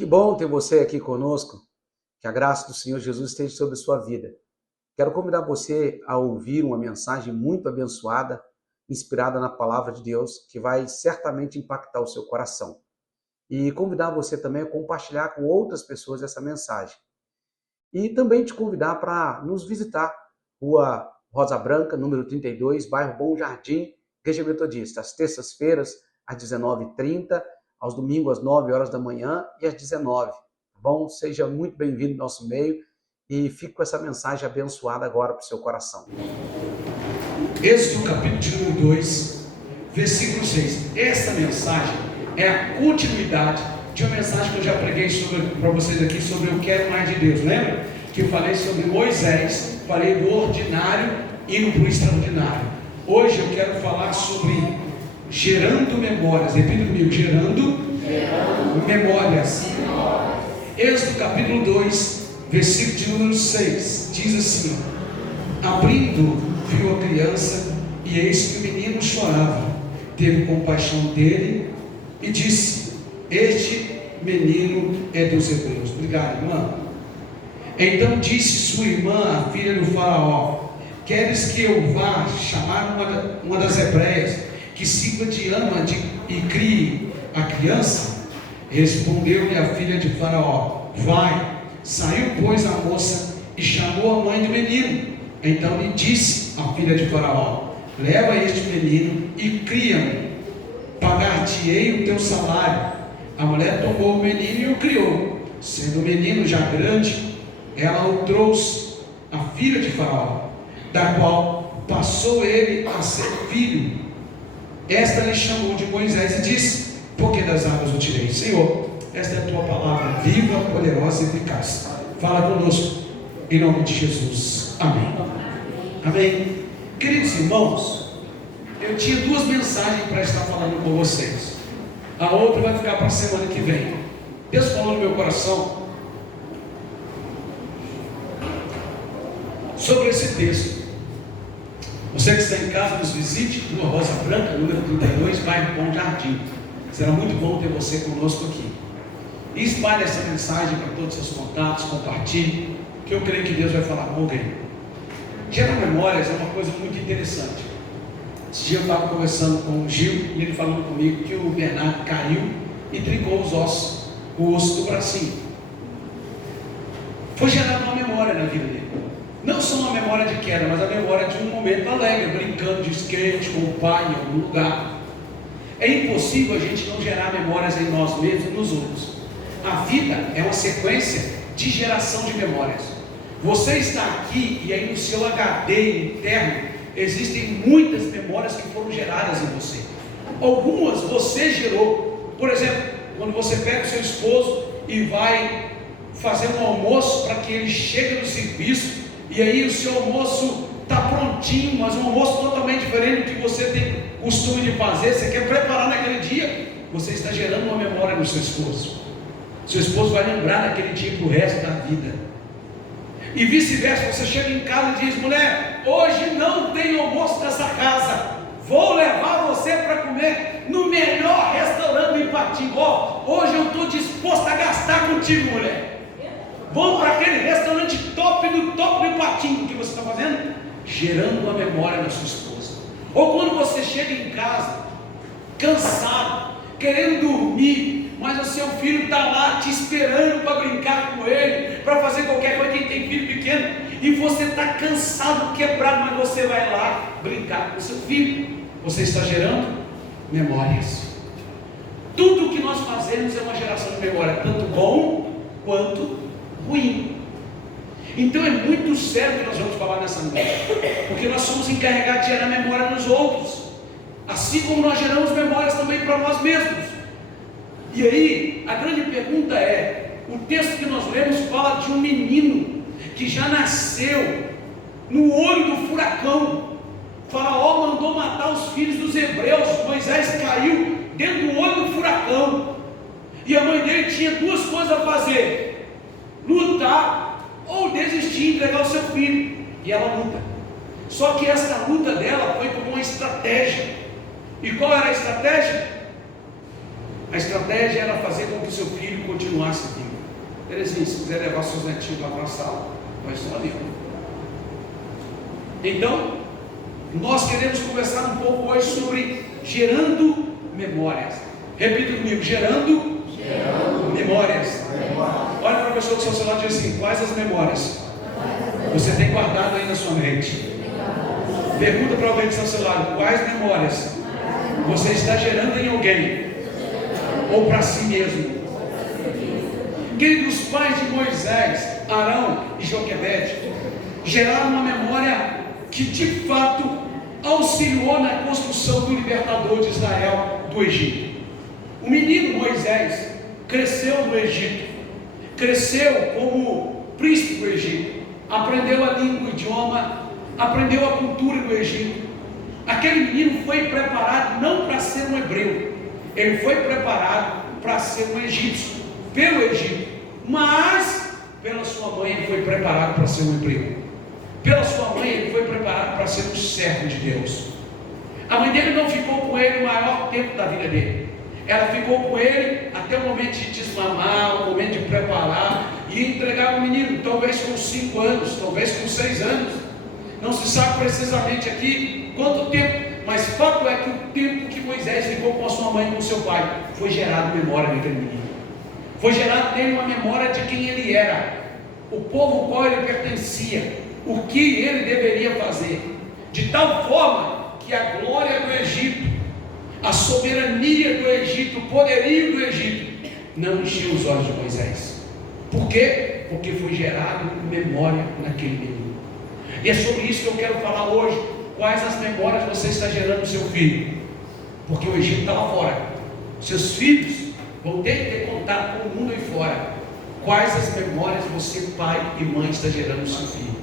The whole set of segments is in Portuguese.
Que bom ter você aqui conosco. Que a graça do Senhor Jesus esteja sobre a sua vida. Quero convidar você a ouvir uma mensagem muito abençoada, inspirada na palavra de Deus, que vai certamente impactar o seu coração. E convidar você também a compartilhar com outras pessoas essa mensagem. E também te convidar para nos visitar, Rua Rosa Branca, número 32, bairro Bom Jardim, Igreja Metodista, às terças-feiras, às 19h30, aos domingos, às 9 horas da manhã e às 19h. Tá bom? Seja muito bem-vindo ao nosso meio e fique com essa mensagem abençoada agora para o seu coração. Êxodo capítulo de número 2, versículo 6. Essa mensagem é a continuidade de uma mensagem que eu já preguei para vocês aqui sobre o quero mais de Deus. Lembra? Que eu falei sobre Moisés, falei do ordinário indo para o extraordinário. Hoje eu quero falar sobre gerando memórias. Repita comigo: gerando memórias. Êxodo capítulo 2, versículo de número 6, diz assim: abrindo, viu a criança, e eis que o menino chorava. Teve compaixão dele e disse: este menino é dos hebreus. Obrigado, irmã. Então disse sua irmã, a filha do faraó: queres que eu vá chamar uma das hebreias, que sirva de ama e crie a criança? Respondeu-lhe a filha de faraó: vai. Saiu, pois, a moça e chamou a mãe do menino. Então lhe disse a filha de faraó: leva este menino e cria-o, pagar-te-ei o teu salário. A mulher tomou o menino e o criou. Sendo o menino já grande, ela o trouxe à filha de faraó, da qual passou ele a ser filho. Esta lhe chamou de Moisés e disse: porque das águas o tirei. Senhor, esta é a tua palavra viva, poderosa e eficaz. Fala conosco, em nome de Jesus. Amém. Amém. Queridos irmãos, eu tinha duas mensagens para estar falando com vocês. A outra vai ficar para a semana que vem. Deus falou no meu coração sobre esse texto. Você que está em casa, nos visite, Rua Rosa Branca, número 32, bairro Bom Jardim. Será muito bom ter você conosco aqui. E espalhe essa mensagem para todos os seus contatos, compartilhe, que eu creio que Deus vai falar com alguém. Gerar memórias é uma coisa muito interessante. Esse dia eu estava conversando com o Gil, e ele falando comigo que o Bernardo caiu e trincou os ossos, o osso do bracinho. Foi gerada uma memória na vida dele. Não só uma memória de queda, mas a memória de um momento alegre, brincando de skate com o pai em algum lugar. É impossível a gente não gerar memórias em nós mesmos e nos outros. A vida é uma sequência de geração de memórias. Você está aqui e aí no seu HD interno existem muitas memórias que foram geradas em você. Algumas você gerou. Por exemplo, quando você pega o seu esposo e vai fazer um almoço para que ele chegue no serviço, e aí o seu almoço está prontinho, mas um almoço totalmente diferente do que você tem costume de fazer, você quer preparar naquele dia, você está gerando uma memória no seu esposo. Seu esposo vai lembrar daquele dia para o resto da vida. E vice-versa, você chega em casa e diz: mulher, hoje não tem almoço nessa casa, vou levar você para comer no melhor restaurante em Ipatingó. Hoje eu estou disposto a gastar contigo, mulher. Vamos para aquele restaurante top do Ipatinga. O que você está fazendo? Gerando uma memória na sua esposa. Ou quando você chega em casa cansado, querendo dormir, mas o seu filho está lá te esperando para brincar com ele, para fazer qualquer coisa. Quem tem filho pequeno, e você está cansado, quebrado, mas você vai lá brincar com o seu filho. Você está gerando memórias. Tudo que nós fazemos é uma geração de memória, tanto bom quanto ruim. Então é muito sério que nós vamos falar nessa noite, porque nós somos encarregados de gerar memória nos outros, assim como nós geramos memórias também para nós mesmos. E aí, a grande pergunta é: o texto que nós lemos fala de um menino que já nasceu no olho do furacão. O faraó mandou matar os filhos dos hebreus. Moisés caiu dentro do olho do furacão, e a mãe dele tinha duas coisas a fazer: lutar ou desistir e entregar o seu filho. E ela luta. Só que essa luta dela foi como uma estratégia. E qual era a estratégia? A estratégia era fazer com que o seu filho continuasse Terezinha, se quiser levar seus netinhos lá para a sala, nós estamos ali. Então, nós queremos conversar um pouco hoje sobre gerando memórias. Repita comigo, gerando memórias. Olha para a pessoa do seu celular e diz assim: quais as memórias você tem guardado aí na sua mente? Pergunta para alguém do seu celular: quais memórias você está gerando em alguém ou para si mesmo? Queridos, os pais de Moisés, Arão e Joquebede geraram uma memória que de fato auxiliou na construção do libertador de Israel do Egito. O menino Moisés cresceu no Egito, cresceu como príncipe do Egito, aprendeu a língua, o idioma, aprendeu a cultura do Egito. Aquele menino foi preparado não para ser um hebreu, ele foi preparado para ser um egípcio, pelo Egito, mas pela sua mãe ele foi preparado para ser um hebreu. Pela sua mãe ele foi preparado para ser um servo de Deus. A mãe dele não ficou com ele o maior tempo da vida dele. Ela ficou com ele até o momento de desmamar, o momento de preparar e entregar o menino, talvez com 5 anos, talvez com 6 anos. Não se sabe precisamente aqui quanto tempo, mas fato é que o tempo que Moisés ficou com a sua mãe e com seu pai foi gerado memória naquele menino. Foi gerado nele uma memória de quem ele era, o povo ao qual ele pertencia, o que ele deveria fazer, de tal forma que a glória do Egito, a soberania do Egito, o poderio do Egito não encheu os olhos de Moisés. Por quê? Porque foi gerado memória naquele menino. E é sobre isso que eu quero falar hoje. Quais as memórias você está gerando no seu filho? Porque o Egito está lá fora. Seus filhos vão ter que ter contato com o mundo aí fora. Quais as memórias você, pai e mãe, está gerando no seu filho?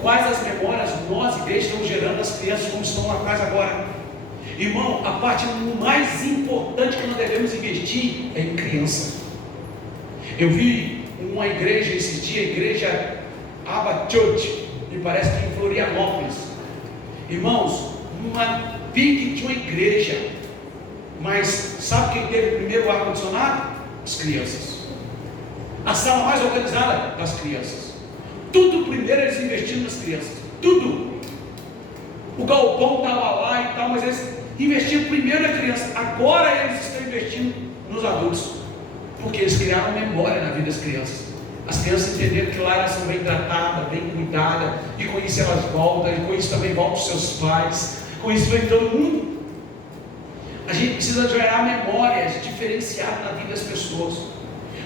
Quais as memórias nós, igreja, estamos gerando nas crianças como estão lá atrás agora? Irmão, a parte mais importante que nós devemos investir é em criança. Eu vi uma igreja esses dias, a igreja Abba Church, me parece que em Florianópolis. Irmãos, uma pique de uma igreja. Mas sabe quem teve o primeiro ar-condicionado? As crianças. A sala mais organizada? Das crianças. Tudo primeiro eles investiram nas crianças. Tudo. O galpão estava lá e tal, mas eles investiram primeiro na criança. Agora eles estão investindo nos adultos. Porque eles criaram memória na vida das crianças. As crianças entenderam que lá elas são bem tratadas, bem cuidadas, e com isso elas voltam, e com isso também voltam os seus pais, com isso vem todo mundo. A gente precisa gerar memórias diferenciadas na vida das pessoas.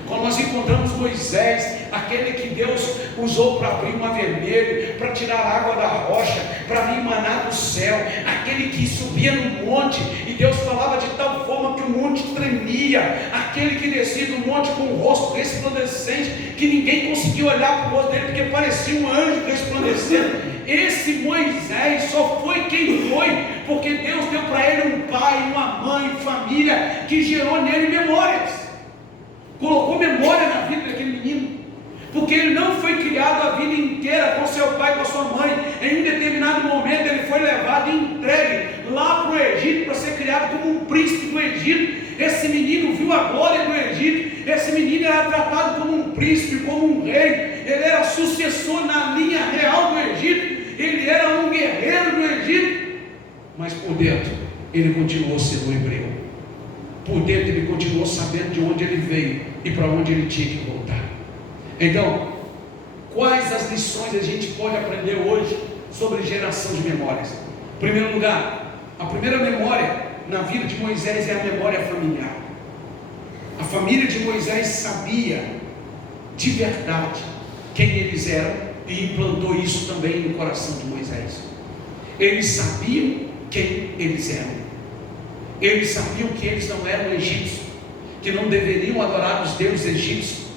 Quando nós encontramos Moisés, aquele que Deus usou para abrir o mar vermelho, para tirar a água da rocha, para vir maná do céu, aquele que subia no monte e Deus falava de tal forma que o monte tremia, aquele que descia do monte com o rosto resplandecente, que ninguém conseguia olhar para o rosto dele porque parecia um anjo resplandecendo. Esse Moisés só foi quem foi porque Deus deu para ele um pai, uma mãe, família que gerou nele memórias. Colocou memória na vida daquele menino, porque ele não foi criado a vida inteira com seu pai e com a sua mãe. Em um determinado momento ele foi levado e entregue lá para o Egito para ser criado como um príncipe do Egito. Esse menino viu a glória do Egito. Esse menino era tratado como um príncipe, como um rei. Ele era sucessor na linha real do Egito. Ele era um guerreiro do Egito, mas por dentro ele continuou sendo um hebreu. Por dentro ele continuou sabendo de onde ele veio e para onde ele tinha que voltar. Então, quais as lições a gente pode aprender hoje sobre geração de memórias? Em primeiro lugar, a primeira memória na vida de Moisés é a memória familiar. A família de Moisés sabia de verdade quem eles eram e implantou isso também no coração de Moisés. Eles sabiam quem eles eram. Eles sabiam que eles não eram egípcios, que não deveriam adorar os deuses egípcios,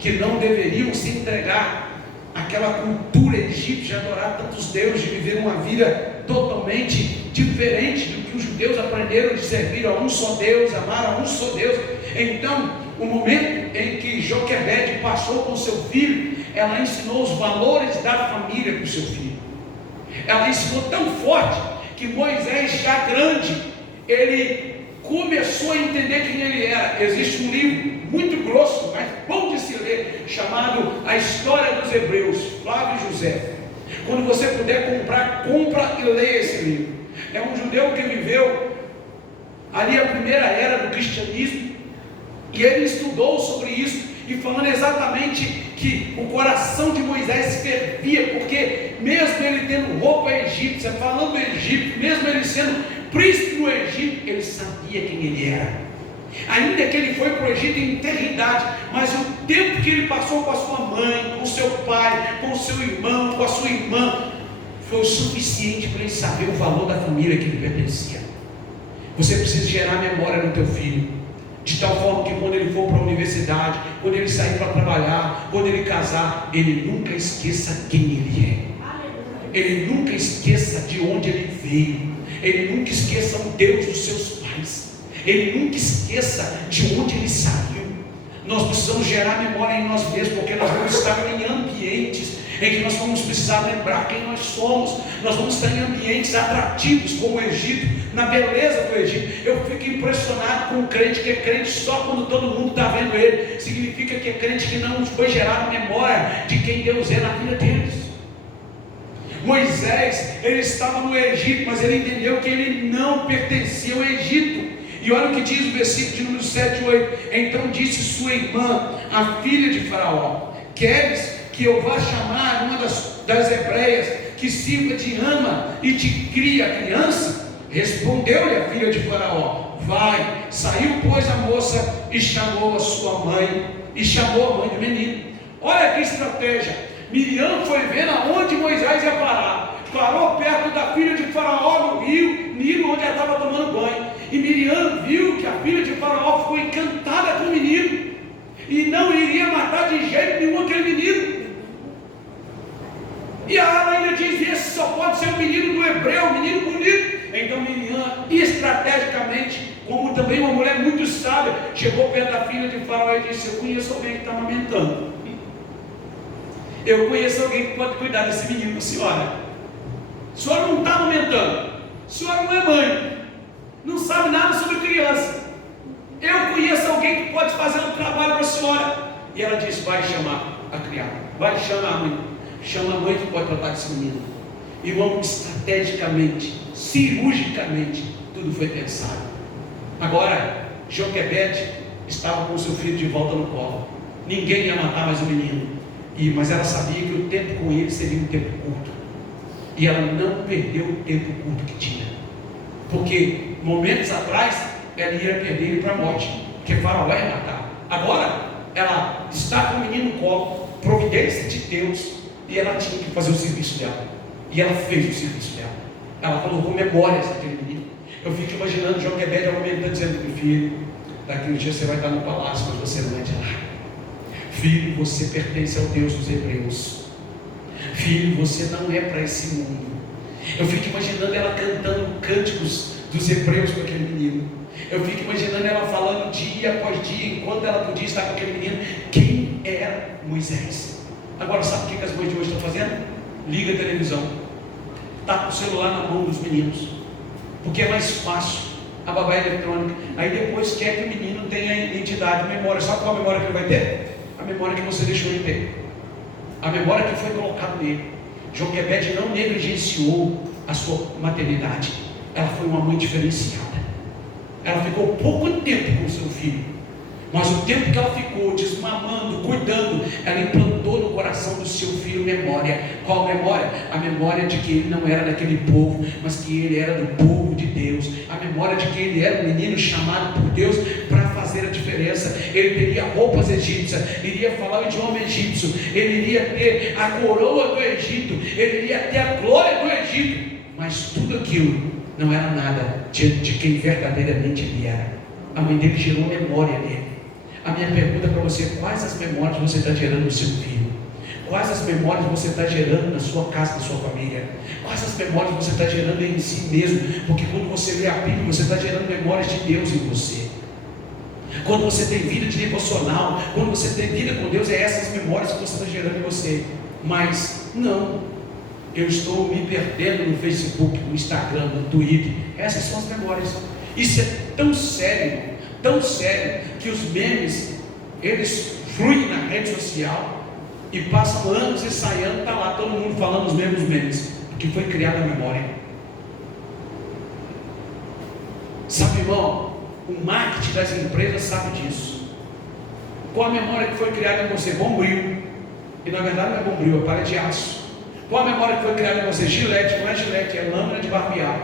que não deveriam se entregar àquela cultura egípcia de adorar tantos deuses, de viver uma vida totalmente diferente do que os judeus aprenderam de servir a um só Deus, amar a um só Deus. Então, o momento em que Joquebede passou com seu filho, ela ensinou os valores da família para o seu filho. Ela ensinou tão forte que Moisés, já grande, ele começou a entender quem ele era. Existe um livro muito grosso, mas bom de se ler, chamado A História dos Hebreus, Flávio José. Quando você puder comprar, compra e leia esse livro. É um judeu que viveu ali a primeira era do cristianismo, e ele estudou sobre isso, e falando exatamente que o coração de Moisés fervia, porque mesmo ele tendo roupa egípcia, falando egípcio, mesmo ele sendo príncipe do Egito, ele sabia quem ele era. Ainda que ele foi para o Egito em eternidade, mas o tempo que ele passou com a sua mãe, com o seu pai, com o seu irmão, com a sua irmã, foi o suficiente para ele saber o valor da família que ele pertencia. Você precisa gerar memória no teu filho, de tal forma que quando ele for para a universidade, quando ele sair para trabalhar, quando ele casar, ele nunca esqueça quem ele é. Ele nunca esqueça de onde ele veio. Ele nunca esqueça o Deus dos seus pais. Ele nunca esqueça de onde ele saiu. Nós precisamos gerar memória em nós mesmos, porque nós vamos estar em ambientes em que nós vamos precisar lembrar quem nós somos. Nós vamos estar em ambientes atrativos, como o Egito, na beleza do Egito. Eu fico impressionado com o crente que é crente só quando todo mundo está vendo ele. Significa que é crente que não foi gerado memória de quem Deus é na vida deles. Moisés, ele estava no Egito, mas ele entendeu que ele não pertencia ao Egito. E olha o que diz o versículo de número 7 e 8. Então disse sua irmã, a filha de Faraó: queres que eu vá chamar uma das hebreias que sirva de ama e te crie a criança? Respondeu-lhe a filha de Faraó: vai. Saiu, pois, a moça e chamou a sua mãe, e chamou a mãe do menino. Olha que estratégia. Miriam foi ver aonde Moisés ia parar. Parou perto da filha de Faraó no rio Nilo, onde ela estava tomando banho. E Miriam viu que a filha de Faraó ficou encantada com o menino e não iria matar de jeito nenhum aquele menino. E ela ainda diz: esse só pode ser o menino do hebreu, um menino bonito. Então Miriam, estrategicamente, como também uma mulher muito sábia, chegou perto da filha de Faraó e disse: eu conheço alguém que está amamentando. Eu conheço alguém que pode cuidar desse menino. Senhora, a senhora não está amamentando, a senhora não é mãe, não sabe nada sobre criança. Eu conheço alguém que pode fazer um trabalho para a senhora. E ela disse: vai chamar a criada, vai chamar a mãe, chama a mãe que pode tratar desse menino. Irmão, estrategicamente, cirurgicamente, tudo foi pensado. Agora, Joquebede estava com o seu filho de volta no colo. Ninguém ia matar mais o menino, mas ela sabia que o tempo com ele seria um tempo curto. E ela não perdeu o tempo curto que tinha, porque momentos atrás ela ia perder ele para a morte, porque Faraó ia matar. Agora ela está com o menino no colo, providência de Deus, e ela tinha que fazer o serviço dela. E ela fez o serviço dela. Ela colocou memórias naquele menino. Eu fico imaginando Joquebede aumentando, dizendo: meu filho, daqui um dia você vai estar no palácio, mas você não é de lá. Filho, você pertence ao Deus dos Hebreus. Filho, você não é para esse mundo. Eu fico imaginando ela cantando cânticos dos hebreus com aquele menino. Eu fico imaginando ela falando dia após dia, enquanto ela podia estar com aquele menino, quem era Moisés. Agora, sabe o que as mães de hoje estão fazendo? Liga a televisão, está com o celular na mão dos meninos, porque é mais fácil, a babá eletrônica. Aí depois quer que o menino tenha identidade, memória. Sabe qual a memória que ele vai ter? A memória que você deixou ele ter, a memória que foi colocada nele. Joquebede não negligenciou a sua maternidade. Ela foi uma mãe diferenciada. Ela ficou pouco tempo com o seu filho, mas o tempo que ela ficou desmamando, cuidando, ela implantou no coração do seu filho memória. Qual memória? A memória de que ele não era daquele povo, mas que ele era do povo de Deus. A memória de que ele era um menino chamado por Deus para fazer a diferença. Ele teria roupas egípcias, iria falar o idioma egípcio, ele iria ter a coroa do Egito, ele iria ter a glória do Egito, mas tudo aquilo não era nada diante de quem verdadeiramente ele era. A mãe dele gerou memória nele. A minha pergunta para você: quais as memórias você está gerando no seu filho? Quais as memórias você está gerando na sua casa, na sua família? Quais as memórias você está gerando em si mesmo? Porque quando você lê a Bíblia, você está gerando memórias de Deus em você. Quando você tem vida de devocional, quando você tem vida com Deus, é essas memórias que você está gerando em você. Mas não, eu estou me perdendo no Facebook, no Instagram, no Twitter. Essas são as memórias. Isso é tão sério, que os memes, eles fluem na rede social e passam anos ensaiando, está lá todo mundo falando os mesmos memes, que foi criada a memória. Sabe, irmão, o marketing das empresas sabe disso. Qual a memória que foi criada em você? Bombril. E na verdade não é bombril, é palha de aço. Qual a memória que foi criada em você? Gilete. Não é gilete, é lâmina de barbear.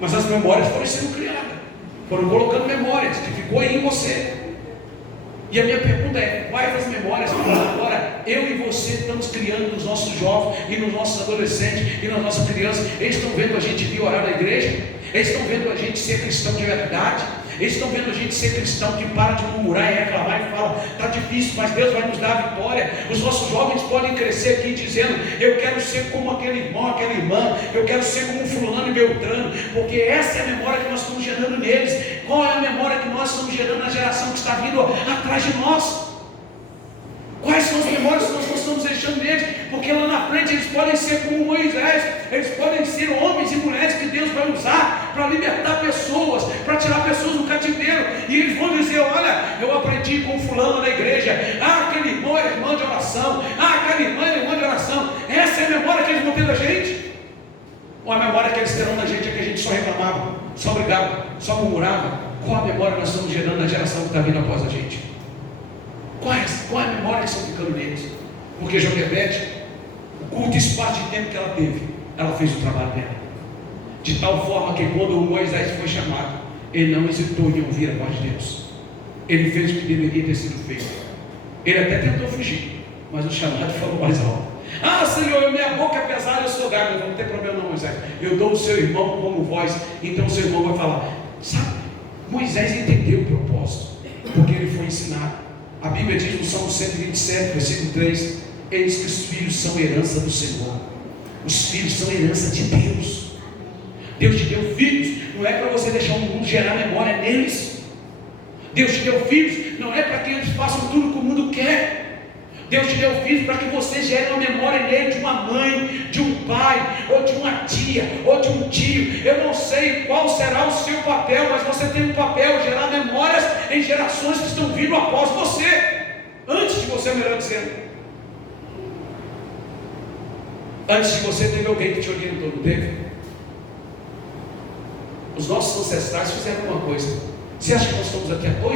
Mas as memórias foram sendo criadas, foram colocando memórias que ficou aí em você. E a minha pergunta é: quais as memórias que agora eu e você estamos criando nos nossos jovens e nos nossos adolescentes e nas nossas crianças? Eles estão vendo a gente vir orar na igreja? Eles estão vendo a gente ser cristão de verdade? Eles estão vendo a gente ser cristão que para de murmurar e reclamar e fala: está difícil, mas Deus vai nos dar a vitória. Os nossos jovens podem crescer aqui dizendo: eu quero ser como aquele irmão, aquela irmã, eu quero ser como fulano e beltrano, porque essa é a memória que nós estamos gerando neles. Qual é a memória que nós estamos gerando na geração que está vindo atrás de nós? Quais são as memórias que nós estamos deixando neles? Porque lá na frente eles podem ser como Moisés, eles podem ser homens e mulheres que Deus vai usar para libertar pessoas, para tirar pessoas do cativeiro, e eles vão dizer: olha, eu aprendi com fulano na igreja, aquele irmão é irmão de oração, aquela irmã é irmã de oração. Essa é a memória que eles vão ter da gente? Ou a memória que eles terão da gente é que a gente só reclamava, só brigava, só murmurava? Qual a memória nós estamos gerando na geração que está vindo após a gente? Qual é a memória que estão ficando neles? Porque Joquebede, o curto espaço de tempo que ela teve, ela fez o trabalho dela, de tal forma que quando Moisés foi chamado, ele não hesitou em ouvir a voz de Deus. Ele fez o que deveria ter sido feito. Ele até tentou fugir, mas o chamado falou mais alto: ah, Senhor, minha boca é pesada, eu sou gago. Não tem problema não, Moisés, eu dou o seu irmão como voz. Então o seu irmão vai falar. Sabe, Moisés entendeu o propósito, porque ele foi ensinado. A Bíblia diz no Salmo 127, versículo 3: eis que os filhos são herança do Senhor. Os filhos são herança de Deus. Deus te deu filhos, não é para você deixar o mundo gerar memória neles. Deus te deu filhos, não é para que eles façam tudo que o mundo quer. Deus te deu filhos para que você gere uma memória nele de uma mãe, de um pai, ou de uma tia, ou de um tio. Eu não sei qual será o seu papel, mas você tem um papel: gerar memórias em gerações que estão vindo após você, antes de você, melhor dizendo. Antes de você teve alguém que te orientou, não teve? Os nossos ancestrais fizeram uma coisa. Você acha que nós estamos aqui à toa?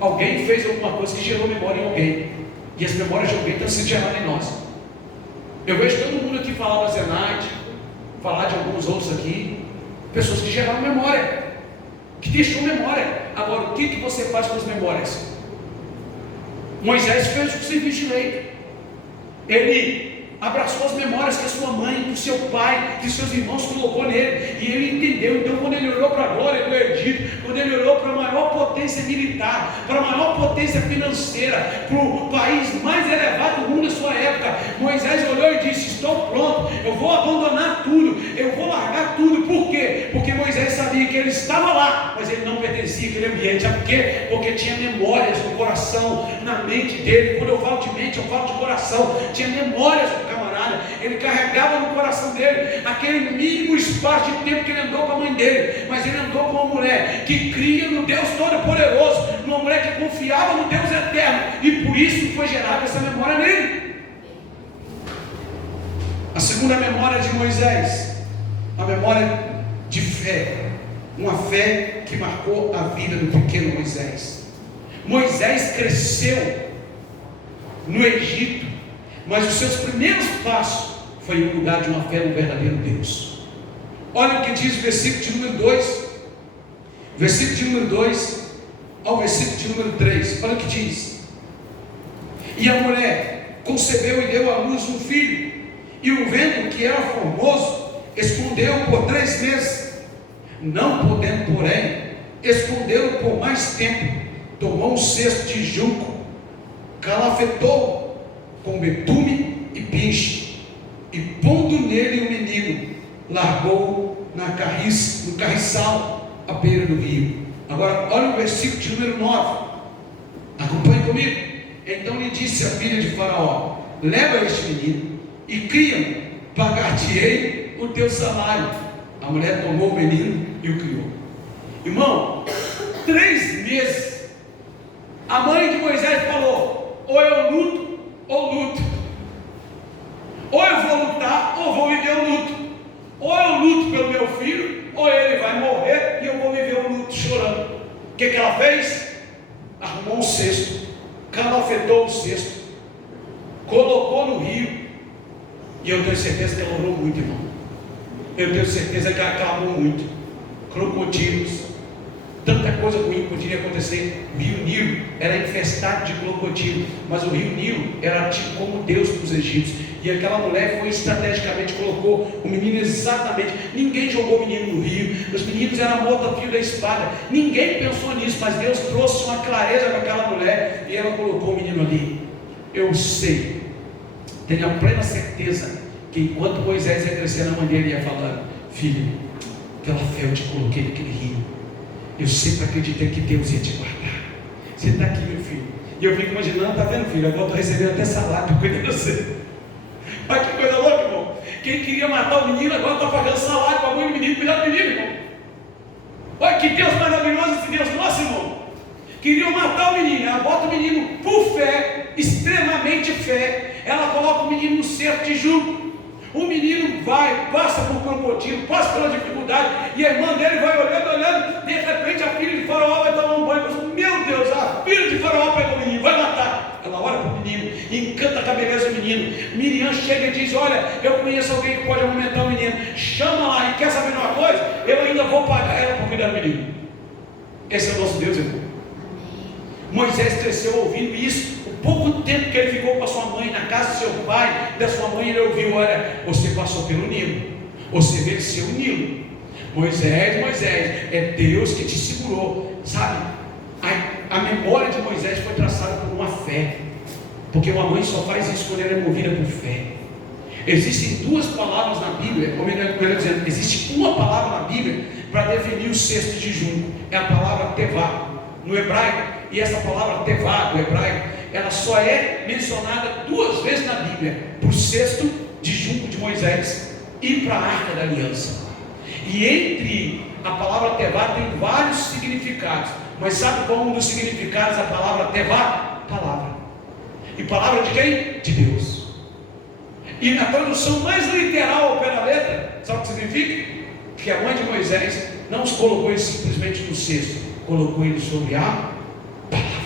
Alguém fez alguma coisa que gerou memória em alguém, e as memórias de alguém estão sendo geradas em nós. Eu vejo todo mundo aqui falar da Zenite, falar de alguns outros aqui, pessoas que geraram memória, que deixou memória. Agora, o que você faz com as memórias? Moisés fez o serviço de lei. Ele abraçou as memórias que a sua mãe, que o seu pai, que os seus irmãos colocou nele, e ele entendeu. Então, quando ele olhou para a glória do Egito, quando ele olhou para a maior potência militar, para a maior potência financeira, para o país mais elevado do mundo da sua época, Moisés olhou e disse: estou pronto, eu vou abandonar tudo, eu vou largar tudo. Por quê? Porque Moisés sabia que ele estava lá, mas ele não pertencia àquele ambiente. Sabe por quê? Porque tinha memórias no coração, na mente dele. Quando eu falo de mente, eu falo de coração. Tinha memórias no camarada, ele carregava no coração dele aquele mínimo espaço de tempo que ele andou com a mãe dele, mas ele andou com uma mulher que cria no Deus Todo-Poderoso, uma mulher que confiava no Deus Eterno, e por isso foi gerada essa memória nele. A segunda memória de Moisés, a memória de fé, uma fé que marcou a vida do pequeno Moisés. Moisés cresceu no Egito, mas os seus primeiros passos foi em um lugar de uma fé no verdadeiro Deus. Olha o que diz o versículo de número 2, versículo de número 2 ao versículo de número 3. Olha o que diz: e a mulher concebeu e deu à luz um filho, e o vendo que era formoso, escondeu por 3 meses. Não podendo, porém, escondê-lo por mais tempo, tomou um cesto de junco, calafetou com betume e pinche, e pondo nele o menino, largou no carriçal à beira do rio. Agora olha o versículo de número 9, acompanhe comigo. Então lhe disse a filha de Faraó: leva este menino e cria-o, pagar-te-ei o teu salário. A mulher tomou o menino e o criou. Irmão, 3 meses A mãe de Moisés falou: ou eu luto, ou luto. Ou eu vou lutar, ou vou viver o luto. Ou eu luto pelo meu filho, ou ele vai morrer e eu vou viver o luto chorando. O que ela fez? Arrumou um cesto, calafetou o cesto, colocou no rio. E eu tenho certeza que ela orou muito, irmão. Eu tenho certeza que ela clamou muito. Crocodilos, tanta coisa ruim poderia acontecer. O rio Nilo era infestado de crocodilo, mas o rio Nilo era tido como Deus para os egípcios. E aquela mulher foi estrategicamente, colocou o menino exatamente. Ninguém jogou o menino no rio, os meninos eram mortos a fio da espada. Ninguém pensou nisso, mas Deus trouxe uma clareza para aquela mulher e ela colocou o menino ali. Eu sei, tenho a plena certeza que enquanto Moisés ia crescendo, a mãe dele ia falando: filho, aquela fé eu te coloquei naquele rio, eu sempre acreditei que Deus ia te guardar. Você está aqui, meu filho. E eu fico imaginando: está vendo, filho, agora estou recebendo até salário para cuidar de você. Olha que coisa louca, irmão. Quem queria matar o menino agora está pagando salário para a mãe do menino cuidar do menino, irmão. Olha que Deus maravilhoso esse Deus nosso, irmão. Queriam matar o menino, ela bota o menino por fé, extremamente fé. Ela coloca o menino no cerco de jugo. O menino vai, passa por crocodilo, passa pela dificuldade, e a irmã dele vai olhando, de repente a filha de Faraó vai tomar um banho. Meu Deus, a filha de Faraó pega o menino, vai matar. Ela olha para o menino, encanta a beleza do menino. Miriam chega e diz: olha, eu conheço alguém que pode aumentar o menino, chama lá. E quer saber de uma coisa? Eu ainda vou pagar ela para cuidar do menino. Esse é o nosso Deus, irmão. Moisés cresceu ouvindo isso. O pouco tempo que ele ficou com a sua mãe, na casa do seu pai, da sua mãe, ele ouviu: olha, você passou pelo Nilo, você venceu o Nilo. Moisés, é Deus que te segurou, sabe? A memória de Moisés foi traçada por uma fé, porque uma mãe só faz isso quando ela é movida por fé. Existem duas palavras na Bíblia, como ele está dizendo, existe uma palavra na Bíblia para definir o cesto de junco, é a palavra tevá, no hebraico. E essa palavra tevá, do hebraico, ela só é mencionada 2 vezes na Bíblia: para o cesto de junco de Moisés e para a arca da aliança. E entre a palavra tevá tem vários significados, mas sabe qual é um dos significados da palavra tevá? Palavra. E palavra de quem? De Deus. E na tradução mais literal ao pé da letra, sabe o que significa? Que a mãe de Moisés não os colocou ele simplesmente no cesto, colocou ele sobre a palavra.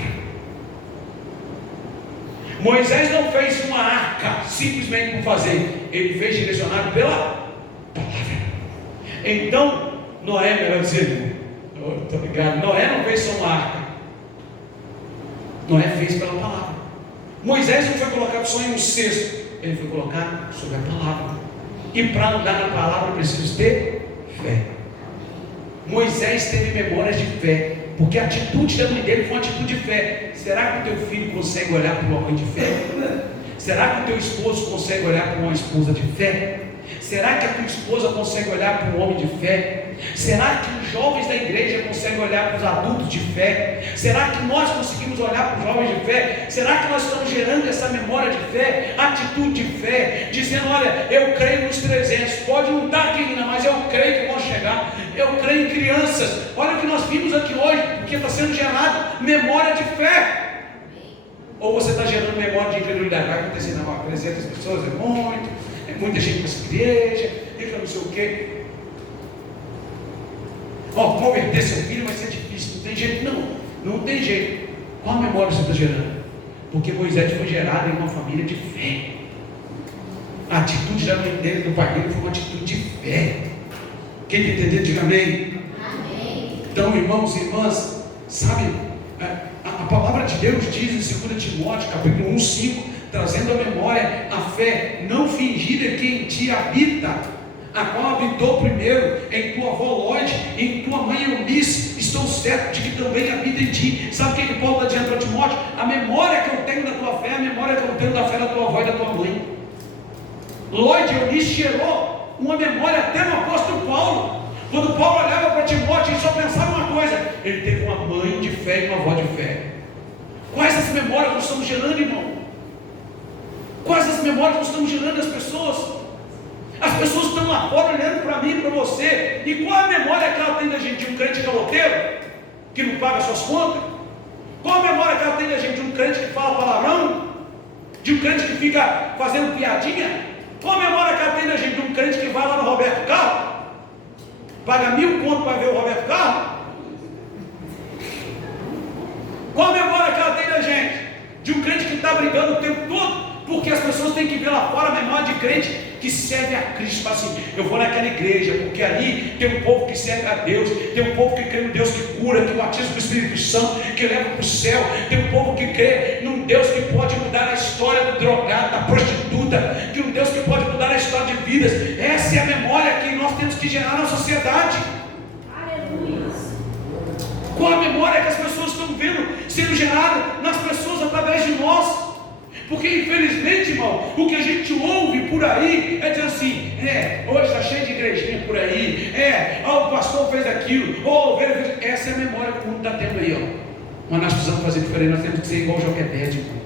Moisés não fez uma arca simplesmente por fazer, ele fez direcionado pela palavra. Então, Noé, melhor dizendo, estou ligado, Noé não fez só uma arca, Noé fez pela palavra. Moisés não foi colocado só em um cesto, ele foi colocado sobre a palavra. E para andar na palavra preciso ter fé. Moisés teve memórias de fé, porque a atitude da mãe dele foi uma atitude de fé. Será que o teu filho consegue olhar para uma mãe de fé? Será que o teu esposo consegue olhar para uma esposa de fé? Será que a tua esposa consegue olhar para um homem de fé? Será que os jovens da igreja conseguem olhar para os adultos de fé? Será que nós conseguimos olhar para os jovens de fé? Será que nós estamos gerando essa memória de fé, atitude de fé, dizendo: olha, eu creio nos 300, pode não estar aqui ainda, mas eu creio que vão chegar, eu creio em crianças. Olha o que nós vimos aqui hoje, porque está sendo gerado memória de fé. Ou você está gerando memória de incredulidade? Vai acontecer, não, 300 pessoas é muito, é muita gente nessa igreja, fica não sei o quê. Converter seu filho vai ser difícil, não tem jeito, não tem jeito. Qual a memória você está gerando? Porque Moisés foi gerado em uma família de fé. A atitude da mãe dele, do pai dele, foi uma atitude de fé. Quem está entendendo, diga amém. Amém. Então, irmãos e irmãs, sabe, a palavra de Deus diz em 2 Timóteo, capítulo 1:5, trazendo à memória a fé não fingida que em ti habita, a qual habitou primeiro em tua avó Lóide, em tua mãe Eunice. Estou certo de que também habita em ti. Sabe o que Paulo está dizendo para Timóteo? A memória que eu tenho da tua fé é a memória que eu tenho da fé da tua avó e da tua mãe. Lóide e Eunice gerou uma memória até no apóstolo Paulo. Quando Paulo olhava para Timóteo, ele só pensava uma coisa: ele teve uma mãe de fé e uma avó de fé. Quais as memórias nós estamos gerando, irmão? Quais as memórias nós estamos gerando das pessoas? As pessoas estão lá fora olhando para mim e para você, e qual a memória que ela tem da gente? De um crente caloteiro, que não paga suas contas? Qual a memória que ela tem da gente? De um crente que fala palavrão? De um crente que fica fazendo piadinha? Qual a memória que ela tem da gente? De um crente que vai lá no Roberto Carlos? Paga 1.000 conto para ver o Roberto Carlos? Qual a memória que ela tem da gente? De um crente que está brigando o tempo todo? Porque as pessoas têm que ver lá fora a memória de crente que serve a Cristo. Fala assim: eu vou naquela igreja, porque ali tem um povo que serve a Deus, tem um povo que crê no Deus que cura, que batiza com o Espírito Santo, que leva para o céu, tem um povo que crê num Deus que pode mudar a história do drogado, da prostituta, que um Deus que pode mudar a história de vidas. Essa é a memória que nós temos que gerar na sociedade. Aleluia. Qual a memória que as pessoas estão vendo sendo gerada nas pessoas através de nós? Porque infelizmente, irmão, o que a gente ouve por aí é dizer assim: hoje está cheio de igrejinha por aí, o pastor fez aquilo, essa é a memória que o mundo está tendo aí, ó. Mas nós precisamos fazer diferente, nós temos que ser igual o Joquebede, irmão.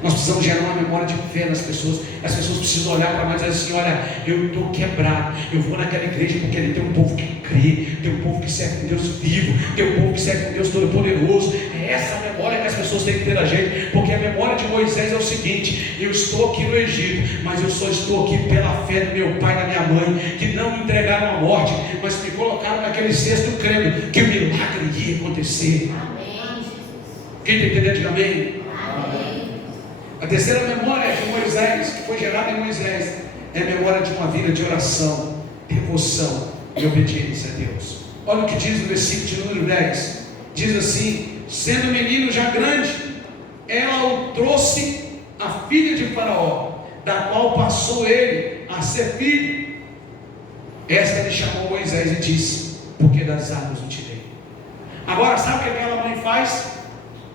Nós precisamos gerar uma memória de fé nas pessoas. As pessoas precisam olhar para nós e dizer assim: olha, eu estou quebrado, eu vou naquela igreja porque ali tem um povo que crê, tem um povo que serve um Deus vivo, tem um povo que serve um Deus todo-poderoso. É essa a memória que as pessoas têm que ter da gente, porque a memória de Moisés é o seguinte: eu estou aqui no Egito, mas eu só estou aqui pela fé do meu pai e da minha mãe, que não me entregaram à morte, mas me colocaram naquele cesto crendo que o milagre ia acontecer. Amém. Quem está entendendo, diga amém. Amém. A terceira memória de Moisés, que foi gerada em Moisés, é a memória de uma vida de oração, devoção e obediência a Deus. Olha o que diz no versículo de número 10. Diz assim: sendo menino já grande, ela o trouxe a filha de Faraó, da qual passou ele a ser filho. Esta lhe chamou Moisés e disse: porque das águas o tirei. Agora sabe o que aquela mãe faz?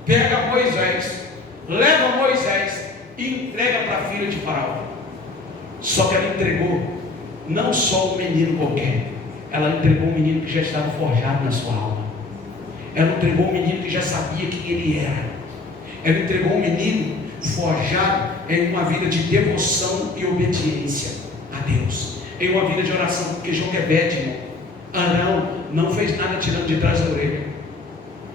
Pega Moisés, leva Moisés e entrega para a filha de Faraó. Só que ela entregou não só um menino qualquer, ela entregou um menino que já estava forjado na sua alma. Ela entregou um menino que já sabia quem ele era. Ela entregou um menino forjado em uma vida de devoção e obediência a Deus, em uma vida de oração. Porque Joquebede, irmão, Arão não fez nada tirando de trás da orelha.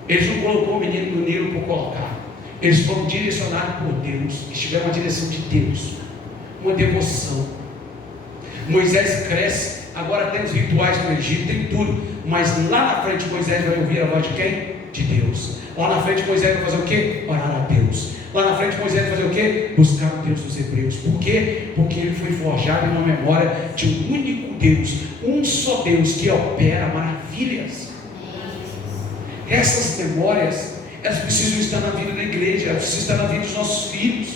Eles não colocou o menino no Nilo por colocar. Eles foram direcionados por Deus, eles tiveram uma direção de Deus, uma devoção. Moisés cresce, agora tem os rituais no Egito, tem tudo, mas lá na frente Moisés vai ouvir a voz de quem? De Deus. Lá na frente Moisés vai fazer o quê? Orar a Deus. Lá na frente Moisés vai fazer o quê? Buscar o Deus dos Hebreus. Por quê? Porque ele foi forjado em uma memória de um único Deus, um só Deus que opera maravilhas. Essas memórias, elas precisam estar na vida da igreja, elas precisam estar na vida dos nossos filhos.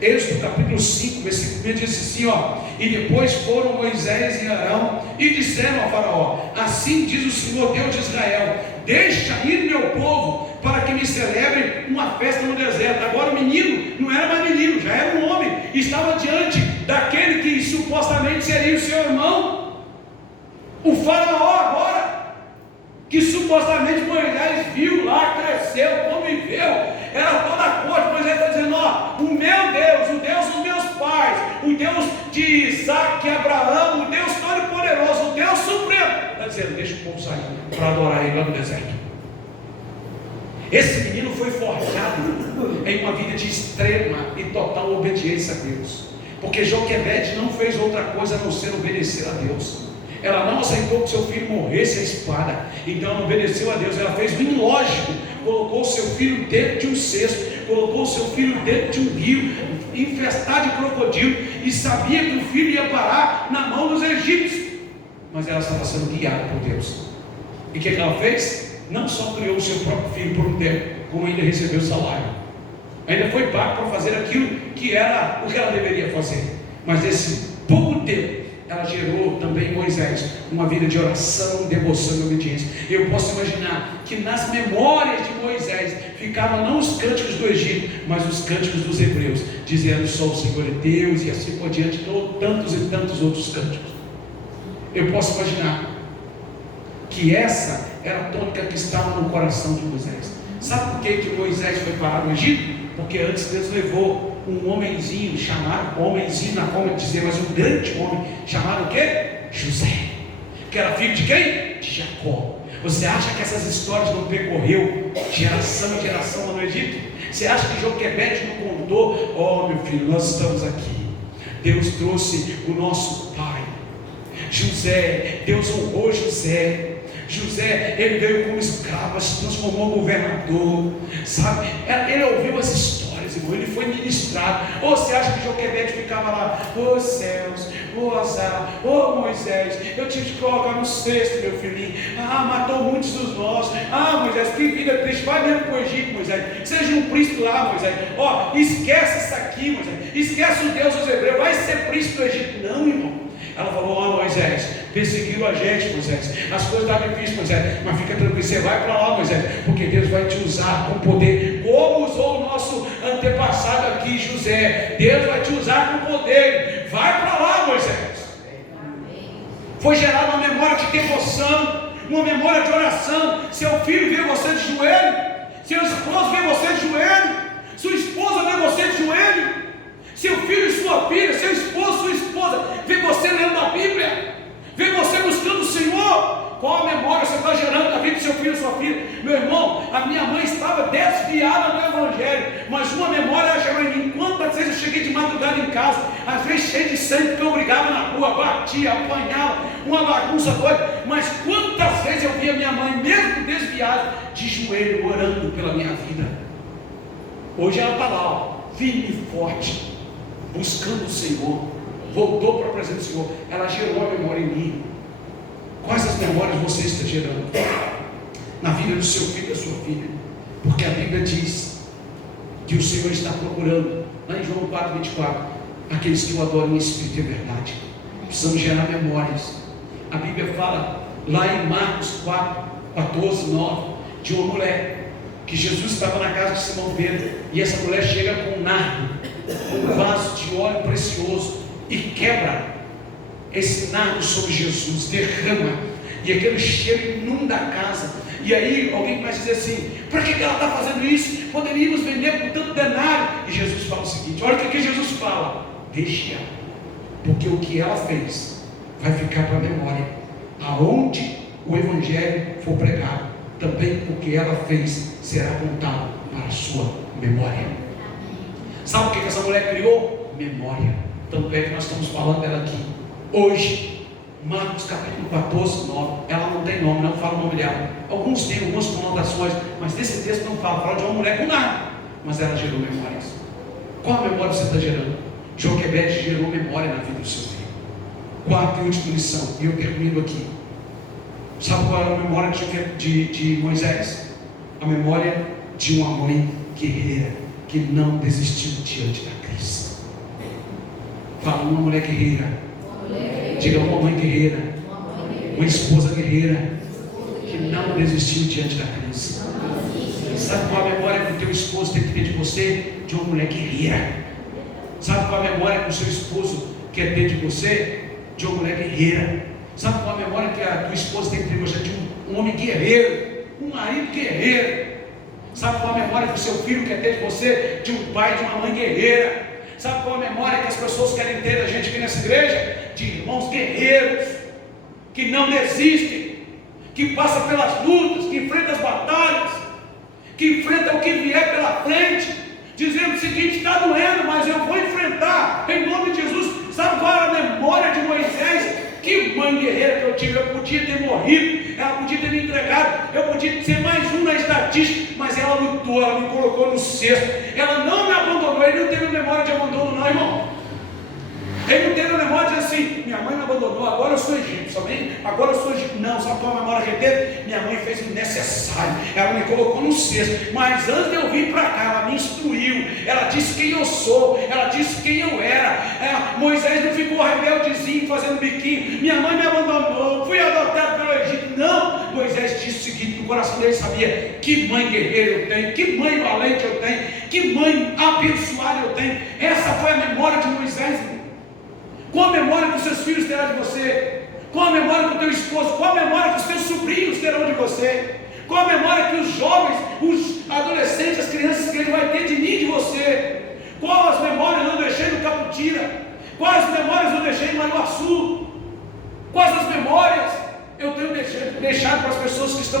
Êxodo capítulo 5, versículo 1 diz assim, ó: e depois foram Moisés e Arão e disseram a Faraó: assim diz o Senhor Deus de Israel, deixa ir meu povo para que me celebre uma festa no deserto. Agora o menino não era mais menino, já era um homem, estava diante daquele que supostamente seria o seu irmão, o Faraó agora, que supostamente Moisés viu lá, cresceu, conviveu, era toda a corte. Moisés está dizendo: ó, o meu Deus, o Deus dos meus pais, o Deus de Isaac e Abraão, o Deus todo-poderoso, o Deus supremo, está dizendo: deixa o povo sair para adorar ele lá no deserto. Esse menino foi forjado em uma vida de extrema e total obediência a Deus, porque Joquebede não fez outra coisa a não ser obedecer a Deus. Ela não aceitou que seu filho morresse à espada, então ela obedeceu a Deus. Ela fez o ilógico, colocou seu filho dentro de um cesto, colocou seu filho dentro de um rio infestado de crocodilo, e sabia que o filho ia parar na mão dos egípcios, mas ela estava sendo guiada por Deus. E o que ela fez? Não só criou o seu próprio filho por um tempo, como ainda recebeu salário, ainda foi pago para fazer aquilo que era o que ela deveria fazer. Mas nesse pouco tempo ela gerou também em Moisés uma vida de oração, devoção e obediência. Eu posso imaginar que nas memórias de Moisés ficavam não os cânticos do Egito, mas os cânticos dos hebreus, dizendo: só o Senhor é Deus, e assim por diante, tantos e tantos outros cânticos. Eu posso imaginar que essa era a tônica que estava no coração de Moisés. Sabe por que Moisés foi parar no Egito? Porque antes Deus levou um homenzinho chamado, homenzinho na forma de dizer, mas um grande homem chamado o quê? José, que era filho de quem? De Jacó. Você acha que essas histórias não percorreu geração em geração lá no Egito? Você acha que Joquebede não contou? Oh, meu filho, nós estamos aqui. Deus trouxe o nosso pai José, Deus honrou José. José, ele veio como escravo, mas se transformou em governador, sabe? Ele ouviu as histórias, irmão, ele foi ministrado. Ou você acha que Joquebede ficava lá, ô céus, ô azar, ô Moisés, eu tive que colocar no cesto, meu filhinho. Matou muitos dos nossos. Moisés, que vida triste, vai mesmo para o Egito, Moisés, seja um príncipe lá, Moisés. Esquece isso aqui, Moisés, esquece o Deus dos Hebreus, vai ser príncipe do Egito. Não, irmão. Ela falou, Moisés, perseguiu a gente, Moisés, as coisas estão difíceis, Moisés, mas fica tranquilo, você vai para lá, Moisés, porque Deus vai te usar com poder, como usou o nosso antepassado aqui, José. Deus vai te usar com poder, vai para lá, Moisés. Foi gerada uma memória de devoção, uma memória de oração. Seu filho vê você de joelho, seu esposo vê você de joelho, sua esposa vê você de joelho, seu filho e sua filha, seu esposo, sua esposa, vê você lendo a Bíblia, vê você buscando o Senhor. Qual a memória você está gerando na vida do seu filho e sua filha? Meu irmão, a minha mãe estava desviada do Evangelho, mas uma memória ela gerou em mim. Quantas vezes eu cheguei de madrugada em casa, às vezes cheio de sangue, porque eu brigava na rua, batia, apanhava, uma bagunça doida, mas quantas vezes eu via minha mãe, mesmo desviada, de joelho, orando pela minha vida. Hoje ela está lá, firme e forte, buscando o Senhor, voltou para a presença do Senhor. Ela gerou a memória em mim. Quais as memórias você está gerando na vida do seu filho e da sua filha? Porque a Bíblia diz que o Senhor está procurando, lá em João 4:24, aqueles que o adoram em espírito e verdade. Precisamos gerar memórias. A Bíblia fala lá em Marcos 4:14-9, de uma mulher que Jesus estava na casa de Simão Pedro, e essa mulher chega com um nardo, um vaso de óleo precioso, e quebra esse nardo sobre Jesus, derrama, e aquele cheiro inunda a casa. E aí alguém vai dizer assim: para que ela está fazendo isso? Poderíamos vender por tanto denário. E Jesus fala o seguinte: olha o que Jesus fala: deixe ela, porque o que ela fez vai ficar para a memória. Aonde o Evangelho for pregado, também o que ela fez será contado para a sua memória. Sabe o que essa mulher criou? Memória. Tanto é que nós estamos falando dela aqui hoje. Marcos capítulo 14:9. Ela não tem nome, não fala o nome dela. Alguns têm algumas conotações, mas nesse texto não fala de uma mulher com nada, mas ela gerou memórias. Qual a memória você está gerando? Joquebede gerou memória na vida do seu filho. Quarta e última lição, e eu termino aqui. Sabe qual era a memória de Moisés? A memória de uma mãe guerreira que não desistiu diante da crise. Fala, uma mulher guerreira. Diga, uma mãe guerreira, uma esposa guerreira que não desistiu diante da crise. Sabe qual a memória que o teu esposo tem que ter de você? De uma mulher guerreira. Sabe qual a memória que o seu esposo quer ter de você? De uma mulher guerreira. Sabe qual a memória que a tua esposa tem que ter de você? De um homem guerreiro, um marido guerreiro. Sabe qual a memória que o seu filho quer ter de você? De um pai, de uma mãe guerreira. Sabe qual a memória que as pessoas querem ter da gente aqui nessa igreja? De irmãos guerreiros, que não desistem, que passam pelas lutas, que enfrentam as batalhas, que enfrentam o que vier pela frente, dizendo o seguinte: está doendo, mas eu vou enfrentar, em nome de Jesus. Sabe qual era a memória de Moisés? Que mãe guerreira que eu tive. Eu podia ter morrido, ela podia ter me entregado, eu podia ser mais um na estatística, mas ela lutou, ela me colocou no cesto, ela não me abandonou. Ele não teve memória de abandono, não, irmão. Ele não teve memória de assim: minha mãe me abandonou, agora eu sou egípcio, amém? Agora eu sou egípcio. Não, sabe qual a memória que ele teve? Minha mãe fez o necessário, ela me colocou no cesto, mas antes de eu vir para cá, ela me instruiu, ela disse quem eu sou, ela disse quem eu era. Moisés não ficou rebeldezinho, fazendo biquinho: minha mãe me abandonou, fui adotado pelo Egito. Não, Moisés disse o seguinte: no coração dele sabia: que mãe guerreira eu tenho, que mãe valente eu tenho, que mãe abençoada eu tenho. Essa foi a memória de Moisés. Qual a memória que os seus filhos terão de você? Qual a memória que o teu esposo? Qual a memória que os teus sobrinhos terão de você? Qual a memória que os jovens, os adolescentes, as crianças que ele vai ter de mim e de você? Qual as memórias eu deixei no Caputira? Quais memórias eu deixei em Maruaçu? Quais as memórias eu tenho deixado para as pessoas que estão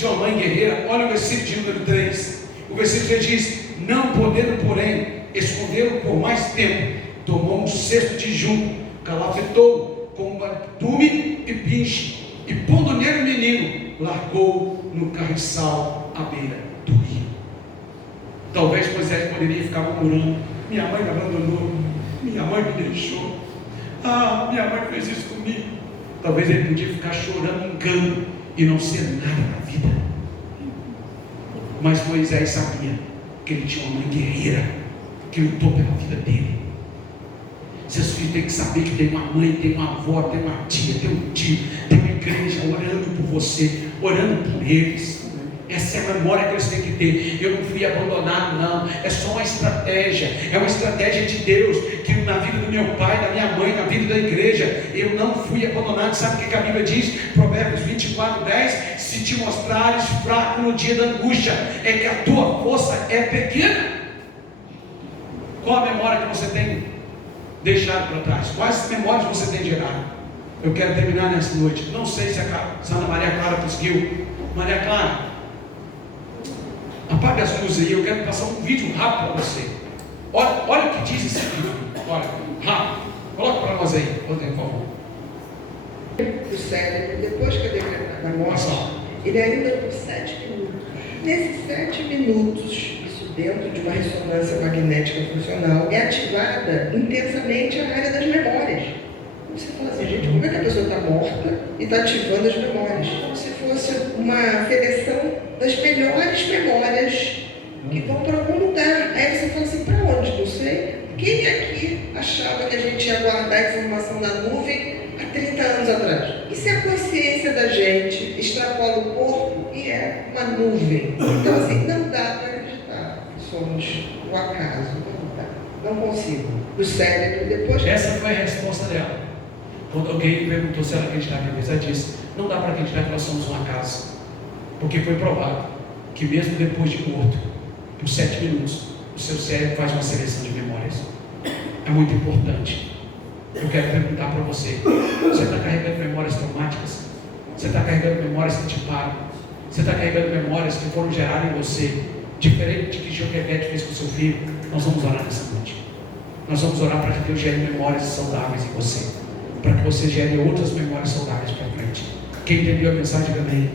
tinha uma mãe guerreira. Olha o versículo de número 3. O versículo 3 diz: não podendo, porém, escondê-lo por mais tempo, tomou um cesto de junco, calafetou com batume e pinche, e pondo nele o menino, largou no carriçal à beira do rio. Talvez Moisés poderia ficar murmurando: minha mãe me abandonou, minha mãe me deixou, minha mãe fez isso comigo. Talvez ele podia ficar chorando engano e não ser nada na vida. Mas Moisés sabia que ele tinha uma mãe guerreira que lutou pela vida dele. Seus filhos têm que saber que tem uma mãe, tem uma avó, tem uma tia, tem um tio, tem uma igreja orando por você, orando por eles. Essa é a memória que eles têm que ter. Eu não fui abandonado, não. É só uma estratégia. É uma estratégia de Deus, que na vida do meu pai, da minha mãe, na vida da igreja, eu não fui abandonado. Sabe o que a Bíblia diz? Provérbios 24:10: se te mostrares fraco no dia da angústia, é que a tua força é pequena. Qual a memória que você tem deixado para trás? Quais memórias você tem gerado? Eu quero terminar nessa noite. Não sei se a Ana Maria Clara conseguiu. Maria Clara, apague as luzes aí, eu quero passar um vídeo rápido para você. Olha o que diz esse vídeo. Olha, rápido. Coloca para nós aí, por favor. O cérebro, depois que é decretado a morte, ele ainda por 7 minutos. Nesses 7 minutos, isso dentro de uma ressonância magnética funcional, é ativada intensamente a área das memórias. Você fala assim, gente, como é que a pessoa está morta e está ativando as memórias? Como se fosse uma seleção das melhores memórias que vão para algum lugar. Aí você fala assim, para onde? Não sei. Quem aqui achava que a gente ia guardar a informação na nuvem há 30 anos atrás? E se a consciência da gente extrapola o corpo e é uma nuvem? Então assim, não dá para acreditar que somos o acaso. Não dá. Não consigo. O cérebro, depois... Essa foi a resposta dela. Quando alguém perguntou se ela acreditava em Deus, ela disse: não dá para acreditar que nós somos um acaso, porque foi provado que mesmo depois de morto, por 7 minutos, o seu cérebro faz uma seleção de memórias. É muito importante. Eu quero perguntar para você: você está carregando memórias traumáticas? Você está carregando memórias que te param? Você está carregando memórias que foram geradas em você, diferente de que Joquebede fez com seu filho? Nós vamos orar nessa noite. Nós vamos orar para que Deus gere memórias saudáveis em você, para que você gere outras memórias saudáveis para frente. Quem entendeu a mensagem, diga amém.